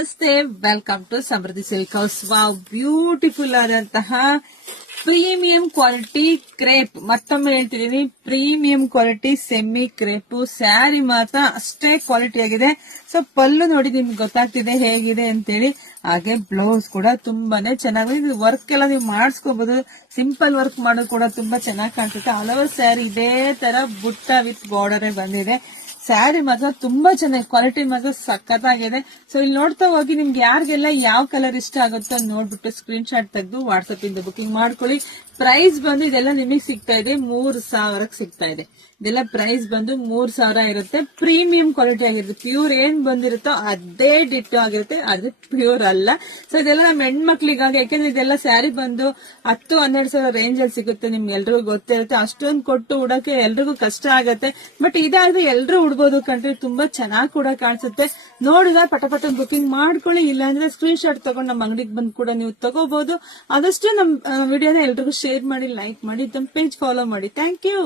ನಮಸ್ತೆ, welcome to Samruddhi silk house. Wow, beautiful ಆದಂತಹ premium quality crepe. ಮತ್ತೊಮ್ಮೆ ಹೇಳ್ತಿದೀನಿ, premium quality semi crepe sari ಮಾತ್ರ ಅಷ್ಟೇ ಕ್ವಾಲಿಟಿ ಆಗಿದೆ. ಸೊ ಪಲ್ಲು ನೋಡಿ ನಿಮ್ಗೆ ಗೊತ್ತಾಗ್ತಿದೆ ಹೇಗಿದೆ ಅಂತೇಳಿ. ಹಾಗೆ ಬ್ಲೌಸ್ ಕೂಡ ತುಂಬಾನೇ ಚೆನ್ನಾಗಿದೆ. ವರ್ಕ್ ಎಲ್ಲ ನೀವು ಮಾಡಿಸ್ಕೋಬಹುದು. ಸಿಂಪಲ್ ವರ್ಕ್ ಮಾಡೋದು ಕೂಡ ತುಂಬಾ ಚೆನ್ನಾಗಿ ಕಾಣಿಸುತ್ತೆ. ಆಲ್ ಓವರ್ ಸ್ಯಾರಿ ಇದೇ ತರ ಬುಟ್ಟ ವಿತ್ ಬಾರ್ಡರ್ ಬಂದಿದೆ. ಸ್ಯಾರಿ ಮಾತ್ರ ತುಂಬಾ ಚೆನ್ನಾಗಿ, ಕ್ವಾಲಿಟಿ ಮಾತ್ರ ಸಖತ್ತಾಗಿದೆ. ಸೊ ಇಲ್ಲಿ ನೋಡ್ತಾ ಹೋಗಿ ನಿಮ್ಗೆ ಯಾರಿಗೆಲ್ಲ ಯಾವ ಕಲರ್ ಇಷ್ಟ ಆಗುತ್ತೋ ನೋಡ್ಬಿಟ್ಟು ಸ್ಕ್ರೀನ್ ಶಾಟ್ ತೆಗೆದು ವಾಟ್ಸ್ಆಪ್ ಇಂದ ಬುಕಿಂಗ್ ಮಾಡ್ಕೊಳ್ಳಿ. ಪ್ರೈಸ್ ಬಂದು ಇದೆಲ್ಲ ನಿಮಗೆ ಸಿಗ್ತಾ ಇದೆ 3,000ಕ್ಕೆ ಸಿಗ್ತಾ ಇದೆ. ಇದೆಲ್ಲ ಪ್ರೈಸ್ ಬಂದು 3,000 ಇರುತ್ತೆ. ಪ್ರೀಮಿಯಂ ಕ್ವಾಲಿಟಿ ಆಗಿರುತ್ತೆ. ಪ್ಯೂರ್ ಏನ್ ಬಂದಿರುತ್ತೋ ಅದೇ ಡಿಟ್ಟು ಆಗಿರುತ್ತೆ, ಅದು ಪ್ಯೂರ್ ಅಲ್ಲ. ಸೊ ಇದೆಲ್ಲ ನಮ್ಮ ಹೆಣ್ಮಕ್ಳಿಗಾಗಿ, ಯಾಕೆಂದ್ರೆ ಇದೆಲ್ಲ ಸ್ಯಾರಿ ಬಂದು 10-12 ಸಾವಿರ ರೇಂಜ್ ಅಲ್ಲಿ ಸಿಗುತ್ತೆ. ನಿಮ್ಗೆ ಎಲ್ರಿಗೂ ಗೊತ್ತಿರುತ್ತೆ. ಅಷ್ಟೊಂದು ಕೊಟ್ಟು ಉಡಕ್ಕೆ ಎಲ್ರಿಗೂ ಕಷ್ಟ ಆಗತ್ತೆ. ಬಟ್ ಇದಾದ್ರೆ ಎಲ್ರು ಉಡ್ಬೋದು ಕಂಡ್ರೆ, ತುಂಬಾ ಚೆನ್ನಾಗಿ ಕೂಡ ಕಾಣಿಸುತ್ತೆ. ನೋಡಿದ್ರೆ ಪಟ ಬುಕಿಂಗ್ ಮಾಡ್ಕೊಳ್ಳಿ. ಇಲ್ಲಾಂದ್ರೆ ಸ್ಕ್ರೀನ್ ಶಾಟ್ ತಗೊಂಡು ನಮ್ಮ ಅಂಗಡಿಗೆ ಬಂದು ಕೂಡ ನೀವು ತಗೋಬಹುದು. ಆದಷ್ಟು ನಮ್ಮ ವಿಡಿಯೋನ ಎಲ್ರಿಗೂ ಶೇರ್ ಮಾಡಿ, ಲೈಕ್ ಮಾಡಿ, ನಮ್ಮ ಪೇಜ್ ಫಾಲೋ ಮಾಡಿ. Thank you.